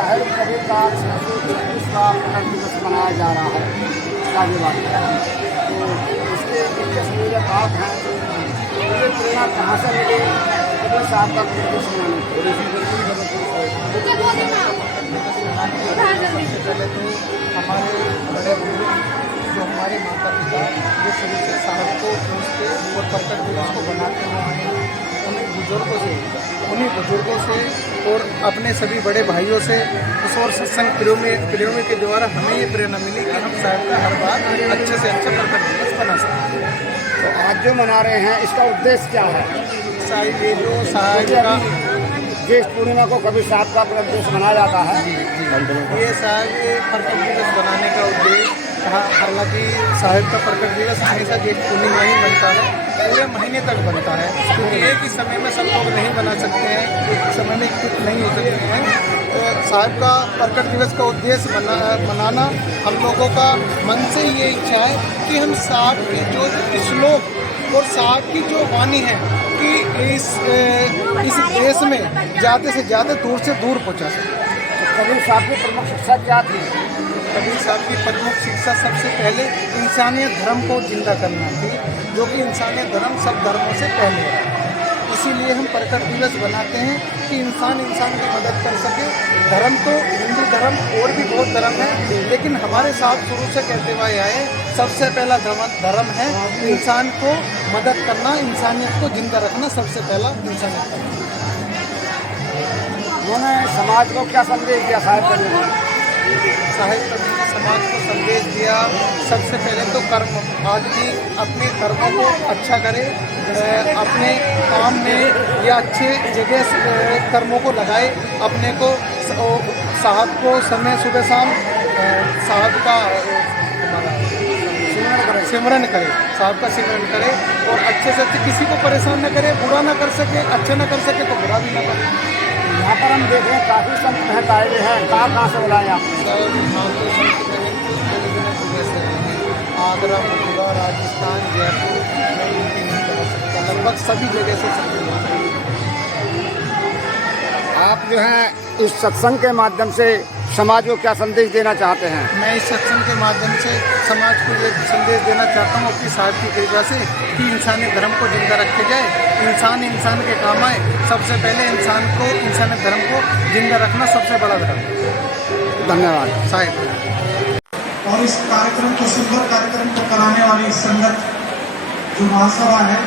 साहिब कबीर का 631वां प्रकट दिवस मनाया जा रहा है गाजियाबाद में। तो इसके इनके समीरे बात हैं तो मुझे प्रेरणा कहाँ से मिली कबीर साहब का प्रकट दिवस मनाने सबसे पहले तो हमारे बड़े बुजुर्ग जो हमारे माता पिता ये शुरू से साहब को पूछते और प्रकट दिवस को बनाते हुए आए हैं। उन्हीं बुजुर्गों से और अपने सभी बड़े भाइयों से उस और सत्संग प्रेमियों के द्वारा हमें ये प्रेरणा मिली कि हम साहब का हर बार अच्छे से अच्छा प्रकट दिवस बना सकते। तो आज जो मना रहे हैं इसका उद्देश्य क्या है? साहिब ये जो साहब का ज्येष्ठ पूर्णिमा को कबीर साहब का प्रकट दिवस मनाया जाता है। ये साहब प्रकट दिवस बनाने का उद्देश्य, हालांकि साहिब का प्रकट दिवस हमेशा ज्येष्ठ पूर्णिमा ही बनता है, पूरे महीने तक बनता है, क्योंकि एक ही समय में सब लोग नहीं बना सकते हैं, एक ही समय में इकट्ठे नहीं हो सकते हैं। तो साहिब का प्रकट दिवस का उद्देश्य मनाना हम लोगों का मन से ये इच्छा है कि हम साहब के जो श्लोक और साहब की जो वाणी है कि इस देश में ज़्यादा से ज़्यादा दूर से दूर पहुँचा सकें। तो कबीर साहब की प्रमुख शिक्षा क्या थी? कबीर साहब की प्रमुख शिक्षा सबसे पहले इंसानियत धर्म को जिंदा करना थी, जो कि इंसानियत धर्म सब धर्मों से पहले है। इसीलिए हम प्रकट दिवस बनाते हैं कि इंसान की मदद कर सके। धर्म तो हिंदू धर्म और भी बहुत धर्म है, लेकिन हमारे साथ शुरू से कहते हुए आए सबसे पहला धर्म है इंसान को मदद करना, इंसानियत को जिंदा रखना, सबसे पहला इंसानियत करना। उन्होंने समाज को क्या संदेश दिया साहिब कबीर ने? साहिब कबीर ने समाज को संदेश दिया, सबसे पहले तो कर्म, आदमी अपने कर्मों को अच्छा करे, अपने काम में या अच्छे जगह कर्मों को लगाए, अपने को साहब को समय सुबह शाम साहब का सिमरन करे, साहब का सिमरन करे और अच्छे से अच्छे, किसी को परेशान न करे, बुरा ना कर सके, अच्छा ना कर सके तो बुरा भी ना करे। यहाँ पर हम देख रहे हैं काफ़ी संत महंत आए हुए हैं, कहाँ से बुलाए आप? आगरा, मथुरा, राजस्थान, जयपुर, लगभग सभी जगह से आप जो हैं इस सत्संग के माध्यम से समाज को क्या संदेश देना चाहते हैं? मैं इस सत्संग के माध्यम से समाज को ये संदेश देना चाहता हूँ अपनी साहब की कृपा से कि इंसानी धर्म को जिंदा रखे जाए, इंसान के काम आए। सबसे पहले इंसानी धर्म को जिंदा रखना सबसे बड़ा धर्म। धन्यवाद साहिब। और इस कार्यक्रम को, सुंदर कार्यक्रम को कराने वाली इस संगत जो महासभा है,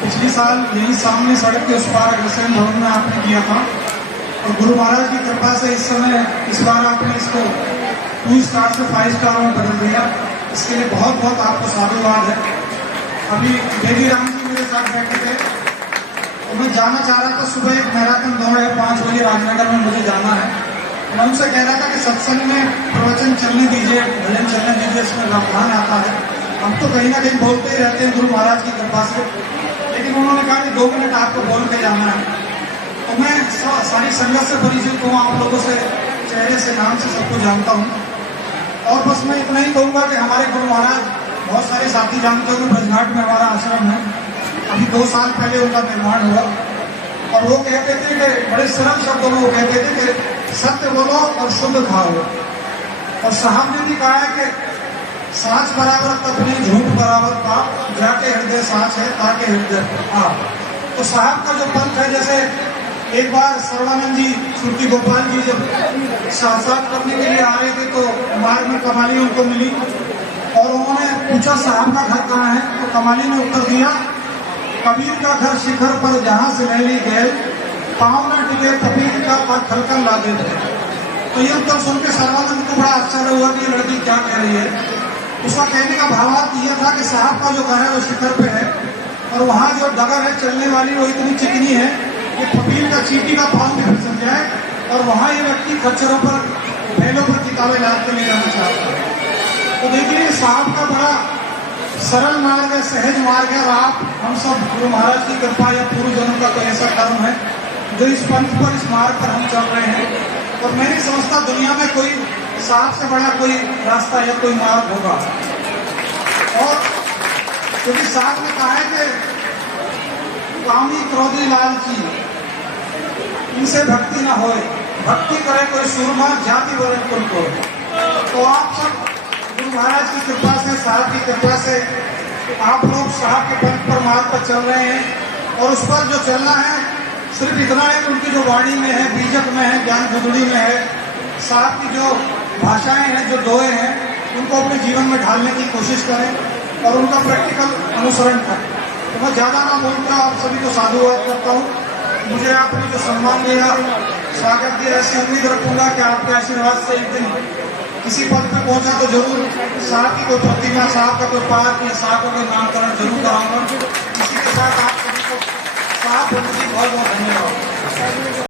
पिछले साल यही सामने सड़क के उस पार अग्रसेन भवन में आपने किया था और गुरु महाराज की कृपा से इस बार आपने इसको 2 स्टार से 5 स्टार में बदल दिया। इसके लिए बहुत बहुत आपको साधुवाद है। अभी बेबी राम जी मेरे साथ बैठे थे और मैं जाना चाह रहा था, सुबह एक मैराथन दौड़ है 5 बजे राजनगर में मुझे जाना है। मैं उनसे कह रहा था कि सत्संग में प्रवचन चलने दीजिए, भजन चलने दीजिए, इसमें लाभान आता है। हम तो कहीं ना कहीं बोलते ही रहते हैं गुरु महाराज की कृपा से, लेकिन उन्होंने कहा कि 2 मिनट आपको बोल के जाना है। तो मैं सारी संगत से परिचित हूँ, आप लोगों से चेहरे से, नाम से सबको जानता हूँ। और बस मैं इतना ही कहूँगा कि हमारे गुरु महाराज, बहुत सारे साथी जानते हो कि ब्रजघाट में हमारा आश्रम है, अभी 2 साल पहले उनका निर्माण हुआ और वो कहते थे कि बड़े सरल शब्दों में वो कहते थे कि सत्य बोलो और शुद्ध खाओ। और साहब ने भी कहा है कि सांच बराबर तपने, झूठ बराबर पाप, जाके हृदय सांच है ताकि हृदय आप। तो साहब का जो पंथ है, जैसे एक बार सर्वानंद जी, सुरती गोपाल जी जब साक्षात करने के लिए आ रहे थे तो मार्ग में कमाली उनको मिली और उन्होंने पूछा साहब का घर कहाँ है, तो कमाली ने उत्तर दिया, कबीर का घर शिखर पर जहाँ से नैली गए, पाँव न टिके कबीर का पर खलकल लागे थे। तो ये उत्तर सुन के सर्वानंद को बड़ा आश्चर्य हुआ कि ये लड़की क्या कह रही है। उसका कहने का भावार्थ यह था कि साहब का जो घर है वो शिखर पे है और वहाँ जो डगर है चलने वाली वो इतनी चिकनी है कि कबीर का चींटी का पाँव भी फिसल जाए, और वहाँ ये व्यक्ति खच्चरों पर, बैलों पर किताबें लाद के ले जाना चाहता है। तो देखिए साहब का बड़ा सरल मार्ग है, सहज मार्ग है। और आप हम सब गुरु महाराज की कृपा या पूर्व जन्म का कोई ऐसा कर्म है जो इस पंथ पर, इस मार्ग पर हम चल रहे हैं। और मैं नहीं समझता दुनिया में कोई साहब से बड़ा कोई रास्ता या कोई मार्ग होगा। और क्योंकि साहब ने कहा है कि कामी क्रोधी लालची इनसे भक्ति ना होए, भक्ति करे कोई सूरमा जाति वरण कुल को। तो आप सब गुरु महाराज की कृपा से, साहब की कृपा से आप लोग साहब के पंथ पर मार्ग पर चल रहे हैं और उस पर जो चलना है सिर्फ इतना है कि उनकी जो वाणी में है, बीजक में है, ज्ञान गुदड़ी में है, साहब की जो भाषाएं हैं, जो दोहे हैं, उनको अपने जीवन में ढालने की कोशिश करें और उनका प्रैक्टिकल अनुसरण करें। तो मैं ज़्यादा ना बोलकर आप सभी को साधुवाद करता हूँ। मुझे आपने जो सम्मान दिया, स्वागत दिया, ऐसी उम्मीद रखूंगा कि आपके आशीर्वाद से एक दिन किसी पद पे पहुंचा तो जरूर साहब की कोई प्रतिमा, साहब का कोई पार्क या साहब का कोई नामकरण जरूर कराऊंगा। इसी के साथ आप सभी को साहब बहुत बहुत धन्यवाद।